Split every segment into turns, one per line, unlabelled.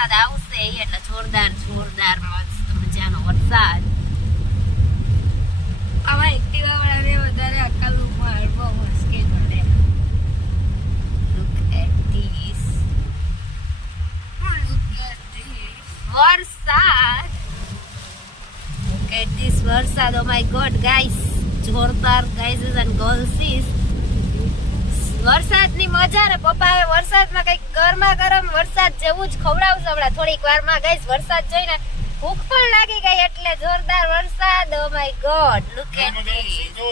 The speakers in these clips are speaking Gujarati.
વરસાદ આવશે ઈ એટલે જોરદાર જોરદાર મસ્ત મજાનો વરસાદ આમાં એક્ટિવા વાળાને વધારે અકલમાં બહુ મુશ્કેલ પડે look at this look at this વરસાદ Look at this. વરસાદ oh my god guys. જોરદાર guys and girls is વરસાદની મજા ને પપ્પા હવે વરસાદમાં કંઈક ગરમા ગરમ વરસાદ જેવું જ ખવડાવશે હમણાં થોડીક વારમાં. ગઈશ વરસાદ જોઈને ભૂખ પણ લાગી ગઈ એટલે જોરદાર વરસાદ. ઓ my god look at this જે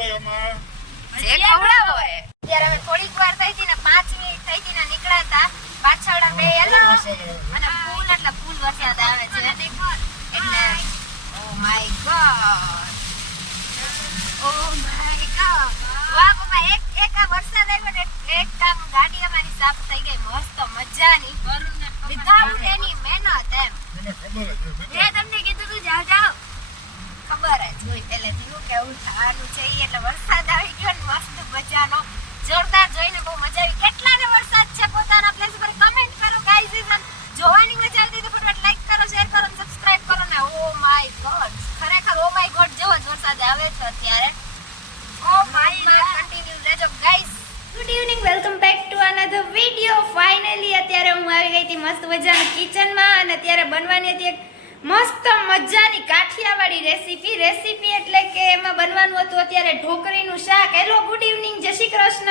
ખવડાવો એ. ત્યારે અમે થોડીક વાર થઈ હતી ને પાંચ મિનિટ થઈ હતી ને નીકળ્યા હતા. પાછળ બે યલો અને ફૂલ એટલે ફૂલ વરસાદ આવે છે. એટલે oh my God oh my God વાહ બાબા એક એક આ વરસાદ આવ્યો ને એક કામ ગાડી અમારી સાફ થઈ ગઈ મસ્ત મજાની વિધાઉટ એની મહેનત એમ
મને ખબર જ છે
મેં તમને કીધું તું જાઓ જાઓ ખબર જ હોય પહેલેથી હું કેવું થવાનું છે ઈ એટલે વરસાદ આવી ગયો ને મસ્ત મજાનો જોરદાર જોઈને બહુ મજા આવી કેટલાને વરસાદ છે પોતાના પ્લેસ ઉપર કમેન્ટ કરો ગાઈઝ જોવાની મજા આવતી તો ફટાફટ લાઈક કરો શેર કરો અને સબસ્ક્રાઇબ કરો ને ઓ માય ગોડ ખરેખર ઓ માય ગોડ જેવો જ વરસાદ આવે છે અત્યારે ઓ માય કન્ટિન્યુ રહેજો guys good evening welcome back video finally અત્યારે હું આવી ગઈ હતી મસ્ત મજાની કિચનમાં અને અત્યારે બનવાની હતી એક મસ્ત મજાની કાઠિયાવાડી રેસીપી રેસીપી એટલે કે એમાં બનવાનું હતું અત્યારે ઢોકળીનું શાક. હેલો ગુડ ઇવનિંગ જય શ્રી કૃષ્ણ.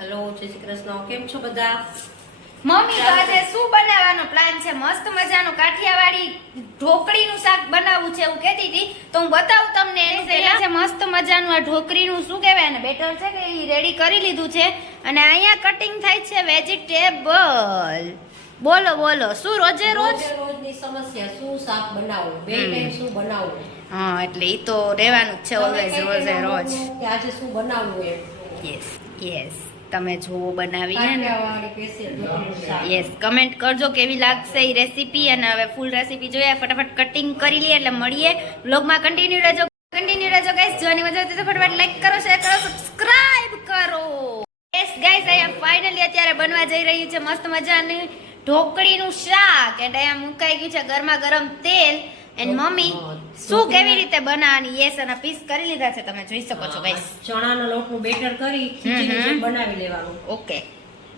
હેલો જય શ્રી કૃષ્ણ. કેમ છો બધા?
મમ્મી તો આજે શું બનાવવાનો પ્લાન છે? મસ્ત મજાનું કાઠિયાવાડી ઢોકળીનું શાક બનાવવું છે એવું કહેતી હતી. તો હું બતાવું તમને એની પહેલા. છે મસ્ત મજાનું આ ઢોકળીનું શું કહેવાય? ને બેટર છે કે એ રેડી કરી લીધું છે. અને અહીંયા કટિંગ થાય છે વેજીટેબલ બોલો બોલો. શું રોજે રોજ?
રોજની સમસ્યા શું શાક બનાવવું? બે ટાઈમ શું બનાવવું?
હા એટલે એ તો રહેવાનું જ છે ઓલવેઝ રોજે રોજ.
કે આજે શું બનાવવું એમ?
યસ યસ તમે જોવો બનાવીને. યસ કમેન્ટ કરજો કેવી લાગશે એ રેસીપી અને હવે ફૂલ રેસીપી જોઈએ ફટાફટ કટિંગ કરી લઈએ એટલે મળીએ. બ્લોગમાં કન્ટિન્યુ રહેજો કન્ટિન્યુ રહેજો ગાઈસ જોવાની મજા આવતી તો ફટાફટ લાઈક કરો શેર કરો સબસ્ક્રાઇબ કરો યસ ગાઈસ અત્યારે બનવા જઈ રહ્યું છે મસ્ત મજાની ઢોકળીનું શાક. એટલે અહીંયા મુકાઈ ગયું છે ગરમા ગરમ તેલ. એન્ડ મમ્મી શું કેવી રીતે બનાવવાની? યસ અને પીસ કરી લીધા છે તમે જોઈ શકો છો ગાઈસ
ચણાના લોટનું બેટર કરી ખીચડી. જેમ બનાવી લેવાનું.
ઓકે.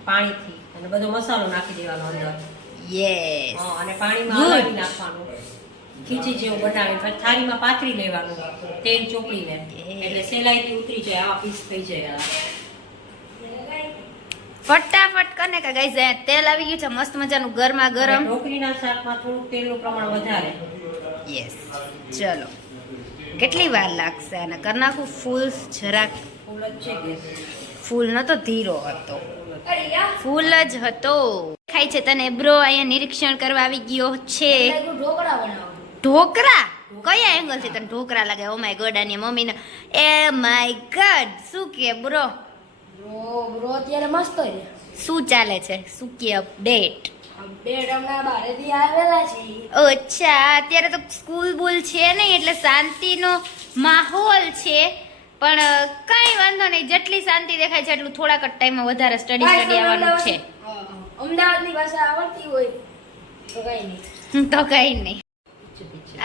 પાણીથી. અને બધો મસાલો નાખી દેવાનો અંદર.
યસ
અને પાણીમાં. હલાવી નાખવાનું. ખીચડી જેવું બનાવી પછી થાળીમાં પાથરી લેવાનું. તેલ ચોપડીને. એટલે સેલાઈથી ઉતરી જાય આ પીસ થઈ જાય.
ફટાફટ કને કે ગાઈઝ તેલ આવી ગયું છે મસ્ત મજાનું ગરમા ગરમ.
ઢોકળીના શાકમાં થોડું તેલનું પ્રમાણ વધારે.
યસ ચલો. કેટલી વાર લાગશે અને કરી નાખું ફૂલ જરાક.
ફૂલ જ છે
ફૂલ નતો ધીરો હતો. ફૂલ જ હતો. ખાય છે તને બ્રો અહીંયા નિરીક્ષણ કરવા આવી ગયો છે. ઢોકરા કયા એંગલથી તને ઢોકરા લાગે? ઓ માય ગોડ અને મમ્મી ને એ માય ગોડ શું કે બ્રો?
બ્રો અત્યારે મસ્ત હોય
શું ચાલે છે? શું કે અપડેટ
અપડેટ હમણાં બારેથી આવેલા છે
અચ્છા અત્યારે તો સ્કૂલ બુલ છે નહીં એટલે શાંતિનો માહોલ છે. પણ કઈ વાંધો નહીં જેટલી શાંતિ દેખાય છે એટલું થોડાક ટાઈમમાં વધારે સ્ટડી સ્ટડી આવવાનું છે.
અમદાવાદની ભાષા આવડતી હોય તો કઈ નહીં.
તો કઈ નહીં.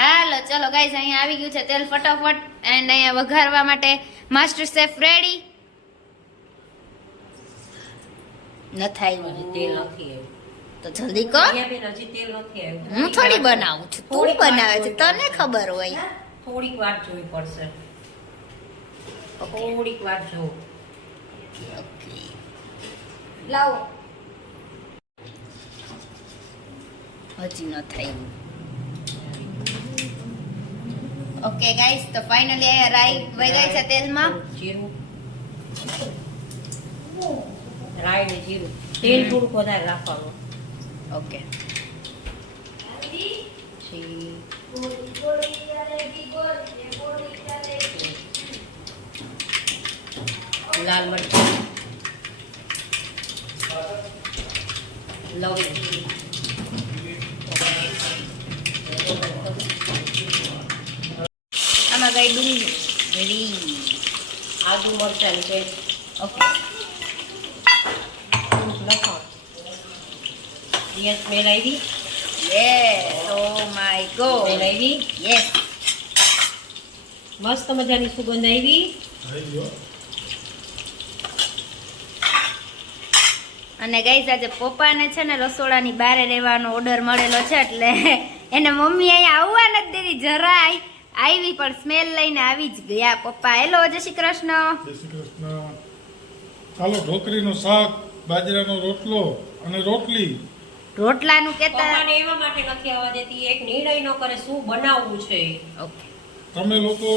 હાલો ચલો ગાઈઝ અહીંયા આવી ગયું છે તેલ ફટાફટ. એન્ડ અહીંયા વઘારવા માટે માસ્ટર શેફ રેડી ન થાય.
તેલ નથી આવ્યું.
તો જલ્દી કર.
નથી
હું થોડી બનાવું છું. તું બનાવે છે. તને ખબર હોય.
થોડીક વાર જોવી પડશે. થોડીક વાર જો.
ઓકે.
લાવો.
હજી ન થયું. ઓકે ગાઈસ તો ફાઇનલી રાઈ રાઈ ગઈ છે તેલમાં.
જીરું. રાઈ ને જીરું તેલ થોડુંક વધારે રાખવાનું.
ઓકે
લાલ મરચાં. લવિંગ.
આમાં ગઈ ડુંગળી.
આદુ મરચાં છે.
ઓકે
થોડુંક લસણ yes may lady?
Yes. Oh my god.
May lady?
Yes.
મસ્ત મજાની સુગંધ આવી
અને ગઈ આજે પપ્પાને છે ને રસોડાની બારે રહેવાનો ઓર્ડર મળેલો છે એટલે એને મમ્મી અહીંયા આવવા નથી દીધી જરાય આવી પણ સ્મેલ લઈને આવી જ ગયા પપ્પા હેલો જય શ્રી કૃષ્ણ
જય શ્રી કૃષ્ણ ચાલો ઢોકરીનું શાક બાજરાનો રોટલો અને રોટલી
રોટલાનું કેતા
મને એવા માટે નથી આવવા દેતી એક નિર્ણય ન કરે શું બનાવવું છે.
ઓકે.
તમે લોકો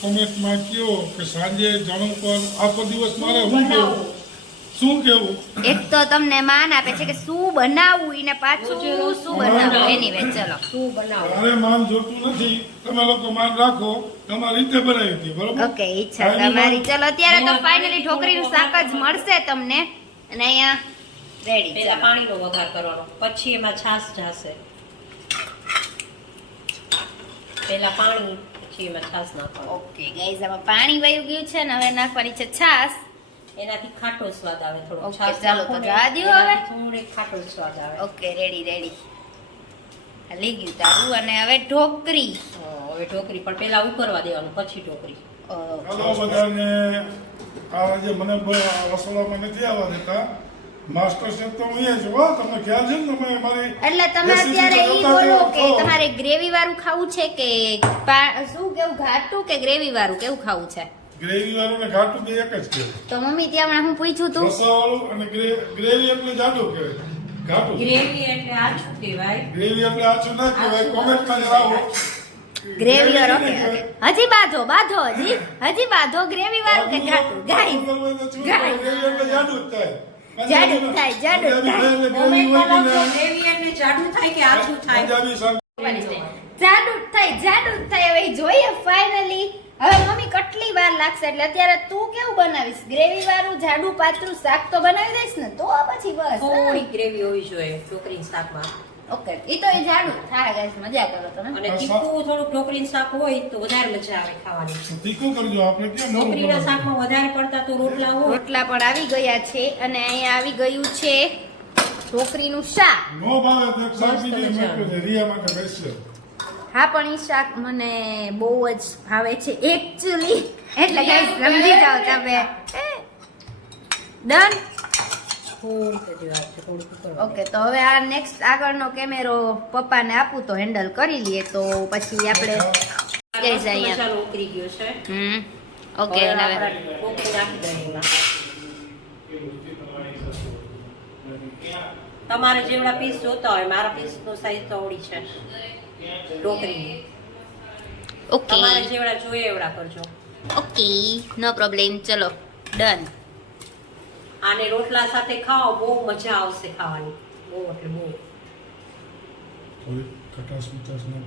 કોમેન્ટમાં કયો કે સાંજે જણો પર આખો દિવસ મારે હું કેવું? શું કેવું?
એક તો તમને માન આપે છે કે શું બનાવવું એને પાછું શું બનાવવું એની વે ચલો.
શું બનાવવું
અરે માન જોતું નથી. તમે લોકો માન રાખો. તમારી રીતે બનાવી હતી બરોબર?
ઓકે ઈચ્છા તમારી. ચલો અત્યારે તો ફાઇનલી ઢોકરીનું શાક જ મળશે તમને. અને અહીંયા રેડી
પેલા પાણીનો વઘાર કરવાનો. પછી એમાં છાશ જાશે. પેલા પાણી પછી એમાં છાશ નાખવાનો.
ઓકે ગાઈઝ આમાં પાણી વયું ગયું છે ને હવે નાખવાની છે છાશ.
એનાથી ખાટો સ્વાદ આવે થોડો છાશ
ચાલો તો જવા દ્યો હવે.
થોડો ખાટો સ્વાદ આવે.
ઓકે રેડી રેડી હાલી ગયું તારું અને હવે ઢોકરી.
હવે ઢોકરી પણ પેલા ઉકરવા દેવાનું પછી ઢોકરી.
બધાને આ જે મને રસોડામાં નથી આવવા દેતા. માસ્ટર શેફ તો હું જ હો તમને ખ્યાલ છે ને તમે મારી
એટલે તમે અત્યારે
એ
બોલો કે તમારે ગ્રેવી વાળું ખાવું છે કે શું કેવું ઘાટું કે ગ્રેવી વાળું કેવું ખાવું છે?
ગ્રેવી વાળું ને ઘાટું બે એક જ કહેવાય.
તો મમ્મી ત્યાં હમણાં હું પૂછ્યું તું.
રસાવાળું અને ગ્રેવી એટલે જાડું કહેવાય. ઘાટું.
ગ્રેવી એટલે આછું કહેવાય.
ગ્રેવી એટલે આછું ના કહેવાય. કોમેન્ટમાં જણાવો
ગ્રેવી
ઓર
ઓકે હજી બાધો બાધો હજી. હજી બાધો ગ્રેવી વાળું કે ઘાટું. ગાઈસ.
ગ્રેવી એટલે જાડું જ થાય.
જાડું થાય, જાડું થાય.
જાડું થાય કે આછું થાય?
જાડું થાય જાડું થાય. હવે જોઈએ ફાઇનલી હવે મમ્મી કેટલી વાર લાગશે? એટલે અત્યારે તું કેવું બનાવીશ? ગ્રેવી વાળું જાડું પાતળું શાક તો બનાવી દઈશ ને? તો પછી બસ
થોડી ગ્રેવી હોવી જોઈએ ઢોકરીના શાકમાં.
ઓકે ઈ તો એ જાડું થાય ગાઈસ મજા કરો તમે.
અને તીખું થોડું ઢોકળીનું શાક હોય તો વધારે મજા આવે ખાવાની.
તીખું કરજો આપણે કેમ મોડું
ઢોકરીના શાકમાં વધારે પડતા તો રોટલા હોય.
રોટલા પણ આવી ગયા છે અને અહીંયા આવી ગયું છે ઢોકરીનું શાક.
નો ભાવે તો શાક બીજું છે, રિયા માટે special.
હા પણ ઈ શાક મને બહુ જ ભાવે છે એકચ્યુઅલી એટલે ગાઈસ સમજી જાઓ તમે. ડન
થોડુંક જ વાર છે, થોડુંક ઉકળવા
ઓકે તો હવે આ નેક્સ્ટ આગળનો કેમેરો પપ્પાને આપું તો હેન્ડલ કરી લઈએ તો પછી આપણે
જઈ
જઈએ.
ઉતરી ગયો છે.
હમ ઓકે
હવે તમારે જેવડા પીસ જોતા હોય મારા પીસ નો સાઈઝ તો ઓડી છે. ઢોકરીની
ઓકે.
તમારે જેવડા જોઈએ એવડા કરજો.
ઓકે નો પ્રોબ્લેમ ચલો ડન
આને રોટલા સાથે ખાઓ બહુ મજા આવશે ખાવાની. બહુ એટલે બહુ.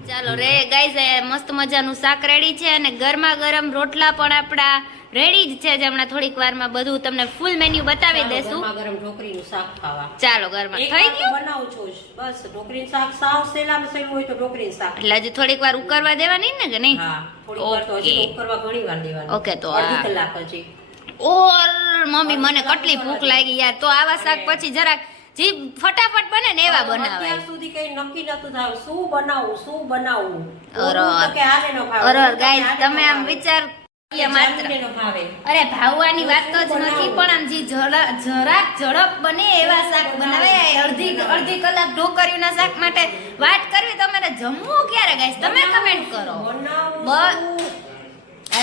ચાલો રે ગાઈઝ મસ્ત મજાનું શાક રેડી છે અને ગરમા ગરમ રોટલા પણ આપણા રેડી જ છે જે હમણાં થોડીક વારમાં. બધું તમને ફૂલ મેન્યુ બતાવી દેશું.
ગરમ ઢોકળીનું શાક ખાવા.
ચાલો ગરમા. થઈ ગયું?
બનાવું છું બસ ઢોકળીનું શાક સાવ સેલામ સહેલું હોય તો ઢોકળીનું શાક.
એટલે હજી થોડીક વાર ઉકરવા દેવાની ને કે નહીં?
હા થોડીક વાર તો હજી
ઓકે.
તો કરવા ઘણી વાર દેવાની.
ઓકે, તો
અડધી કલાક હજી.
ઓર મમ્મી મને કેટલી ભૂખ લાગી યાર. તો આવા શાક પછી જરાક જી ફટાફટ બને ને એવા બનાવાય
અત્યાર સુધી કઈ નક્કી નતું થયું. શું બનાવું શું ઓલું તો કે
ગાઈસ તમે આમ વિચાર અરે ભાવવાની વાત તો જ નથી પણ આમ જી જરાક ઝડપ બને એવા શાક બનાવે. અડધી અડધી કલાક ઢોકરીના શાક માટે વાત કરવી તમારે જમવું ક્યારે ગાઈસ? તમે કમેન્ટ કરો.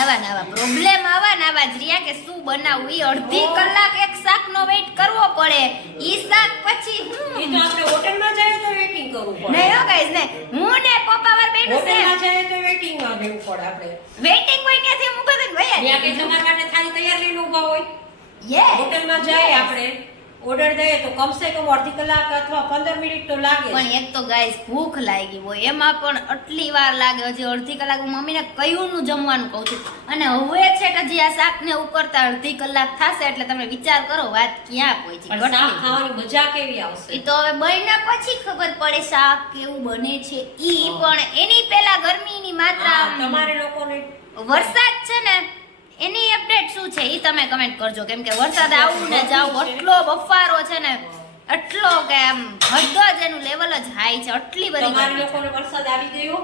આવા નવા આવા પ્રોબ્લેમ આવા નવા આવા જ રહ્યા કે શું બનાવવું ઈ અડધી કલાક એક શાક નો વેઇટ કરવો પડે. ઈ શાક પછી ઈ
તો આપણે હોટલમાં જાય તો વેઇટિંગ કરવું પડે.
નહીં હો ગાઈસ ને હું ને પપ્પા વાર બેઠું છે.
હોટલમાં જાય તો વેટિંગમાં બેવું પડે આપણે.
વેઇટિંગ હોય ત્યાંથી હું બધું થઈને
ત્યાં કે. તમારા માટે થાળી તૈયાર લઈને ઊભા હોય.
Yes.
હોટલમાં જાય આપણે. ઓર્ડર દઈએ તો કમસે કમ અડધી કલાક અથવા પંદર મિનિટ તો લાગે
પણ એક તો ગાઈસ ભૂખ લાગી હોય એમાં પણ આટલી વાર લાગે હજી અડધી કલાક હું મમ્મીને કયું નું જમવાનું કહું છું. અને હવે છે કે હજી આ શાકને ઉકળતા અડધી કલાક થશે એટલે તમે વિચાર કરો વાત ક્યાં પહોંચી.
પણ શાક ખાવાની મજા કેવી આવશે?
એ તો હવે બન્યા પછી ખબર પડે શાક કેવું બને છે. ઈ પણ એની પહેલા ગરમીની માત્રા
તમારે લોકોને
વરસાદ છે ને એની અપડેટ શું છે એ તમે કમેન્ટ કરજો. કેમ કે વરસાદ આવું ને જાવ એટલો બફારો છે ને એટલો કે આમ હદ જ એનું લેવલ જ હાઈ છે આટલી બધી
તમારા લોકોને વરસાદ આવી ગયો?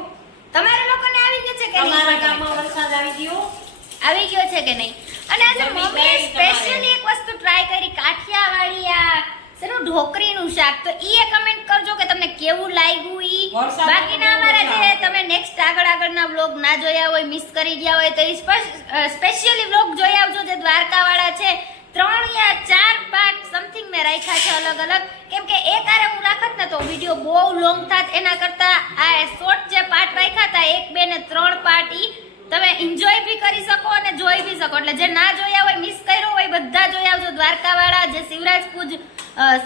તમારા લોકોને આવી ગયો છે કે નહીં?
તમારા ગામમાં વરસાદ આવી ગયો?
આવી ગયો છે કે નહીં? અને આજે
મમ્મી
મમ્મીએ
કઈ
સ્પેશિયલી એક વસ્તુ ટ્રાય કરી કાઠિયાવાડી આ શેનું ઢોકરીનું શાક? તો ઈ એ કમેન્ટ કરજો કે તમને કેવું લાગ્યું ઈ. બાકીના અમારા જે તમે નેક્સ્ટ આગળ આગળના વ્લોગ ના જોયા હોય મિસ કરી ગયા હોય તો ઈ સ્પેશિયલી વ્લોગ જોઈ આવજો જે દ્વારકાવાળા છે. ત્રણ યા ચાર પાર્ટ સમથિંગ મેં રાખ્યા છે અલગ અલગ. કેમ કે એક આરે હું રાખત ને તો વીડિયો બહુ લોંગ થાત. એના કરતા આ શોર્ટ જે પાર્ટ રાખ્યા હતા એક બે ને ત્રણ પાર્ટ ઈ તમે એન્જોય બી કરી શકો અને જોઈ બી શકો. એટલે જે ના જોયા હોય મિસ કર્યો હોય બધા જોઈ આવજો દ્વારકાવાળા જે શિવરાજપુર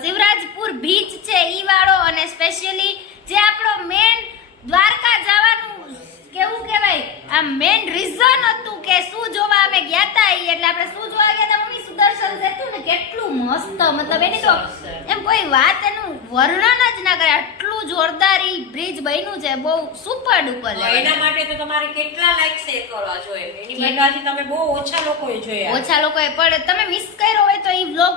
શિવરાજપુર બીચ છે ઈ વાળો અને સ્પેશિયલી જે આપણો મેન દ્વારકા જવાનું કેવું કહેવાય? આ મેન રીઝન હતું કે શું જોવા અમે ગયા હતા ઈ એટલે આપણે શું જોવા ગયા હતા મમ્મી? સુદર્શન સેતુ ને કેટલું મસ્ત મતલબ એની તો એમ કોઈ વાત એનું વર્ણન જ ના કરે. આટલું જોરદાર ઈ બ્રિજ બન્યું છે બહુ સુપર ડુપર
એના માટે તો તમારે કેટલા લાઈક શેર કરવા જોઈએ? એની પહેલા તમે બહુ ઓછા લોકોએ જોયા.
ઓછા લોકોએ પણ તમે મિસ કર્યો હોય તો ઈ વ્લોગ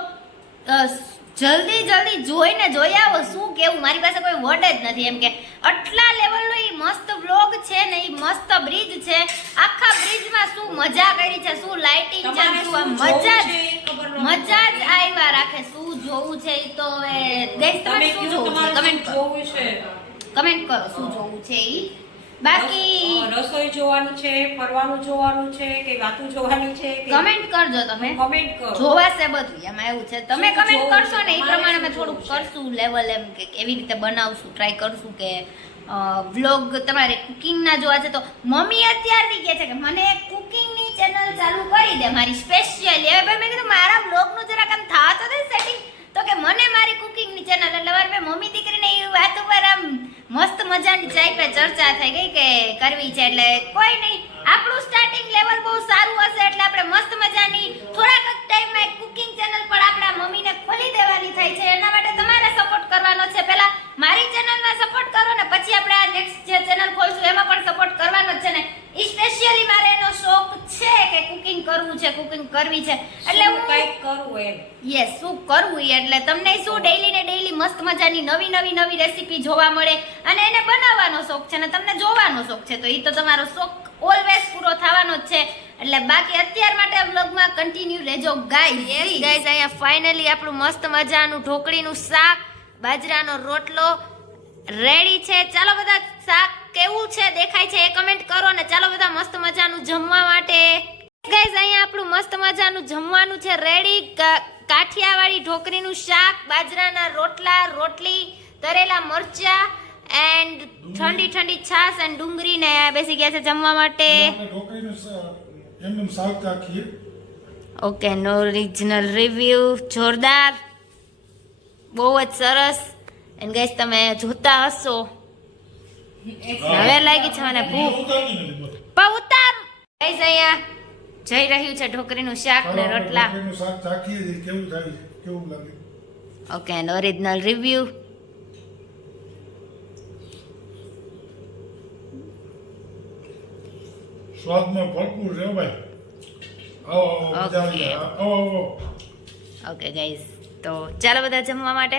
જલ્દી જલ્દી જોઈને જોઈ આવો શું કેવું. મારી પાસે કોઈ વર્ડ જ નથી. એમ કે આટલા લેવલનો એ મસ્ત વ્લોગ છે ને એ મસ્ત બ્રિજ છે. આખા બ્રિજમાં શું મજા કરી છે શું લાઇટિંગ છે શું મજા જ
એ
મજા જ આવ્યા રાખે. શું જોવું છે એ તો હવે guys,
તમે
શું જોવું છે? કમેન્ટ કમેન્ટ કરો. શું જોવું છે ઈ? બાકી
રસોઈ જોવાનું છે ફરવાનું જોવાનું છે કે વાતું જોવાની છે
કમેન્ટ કરજો તમે.
કમેન્ટ કરો.
જોવાશે બધું એમાં એવું છે. તમે કમેન્ટ કરશો ને એ પ્રમાણે અમે થોડુંક કરશું લેવલ એમ કે કેવી રીતે બનાવશું ટ્રાય કરશું કે વ્લોગ તમારે કુકિંગના જોવા છે તો મમ્મી અત્યારથી કહે છે કે મને કુકિંગની ચેનલ ચાલુ કરી દે મારી સ્પેશિયલી હવે ભાઈ મેં કીધું મારા વ્લોગનું કામ આમ થા તો સેટિંગ તો કે મને મારી કુકિંગની ચેનલ એટલે મારી મમ્મી મજાની ચાય પે ચર્ચા થઈ ગઈ કે કરવી છે એટલે કોઈ નહીં. આપણું સ્ટાર્ટિંગ લેવલ બહુ સારું હશે એટલે આપણે મસ્ત મજાની થોડાક જ ટાઈમમાં કુકિંગ ચેનલ પણ આપણા મમ્મીને ખોલી દેવાની થાય છે. એના માટે તમારે સપોર્ટ કરવાનો છે. પહેલા મારી ચેનલમાં સપોર્ટ કરો ને પછી આપણે આ નેક્સ્ટ જે ચેનલ ખોલશું એમાં પણ સપોર્ટ કરવાનો છે ને. સ્પેશિયલી મારે એનો શોખ છે કે કુકિંગ કરવું છે કુકિંગ કરવી છે. એટલે હું
કંઈક કરવું એમ.
યસ શું કરવું એટલે તમને શું ડેઈલી ને ડેઈલી મસ્ત મજાની નવી નવી નવી રેસીપી જોવા મળે અને એને બનાવવાનો શોખ છે અને તમને જોવાનો શોખ છે. તો એ તો તમારો શોખ ઓલવેઝ પૂરો થવાનો જ છે. એટલે બાકી અત્યાર માટે વ્લોગમાં કન્ટિન્યુ રહેજો ગાઈઝ ગાઈસ અહીંયા ફાઇનલી આપણું મસ્ત મજાનું ઢોકળીનું શાક બાજરાનો રોટલો રેડી છે. ચાલો બધા શાક કેવું છે દેખાય છે એ કમેન્ટ કરો ને ચાલો બધા મસ્ત મજાનું જમવા માટે. ગાઈઝ અહીંયા આપણું મસ્ત મજાનું જમવાનું છે. રેડી કાઠિયાવાડી ઢોકરીનું શાક બાજરાના રોટલા રોટલી તરેલા મરચા એન્ડ ઠંડી ઠંડી છાશ એન્ડ ડુંગળી ને બેસી ગયા છે જમવા માટે. ઓકે નો ઓરિજિનલ રિવ્યુ જોરદાર. બહુ જ સરસ. એન્ડ ગેસ તમે જોતા હશો. હવે લાગી છે મને ભૂખ. પણ ઉતાર. ગાઈઝ અહીંયા જઈ રહ્યું છે ઢોકરીનું શાક ને રોટલા.
શાક ચાખીએ કેવું થાય કેવું લાગે?
ઓકે એન્ડ ઓરિજિનલ રિવ્યુ
સ્વાદમાં ભરપૂર છે ભાઈ.
ઓકે ગાઈઝ તો ચાલો બધા જમવા માટે.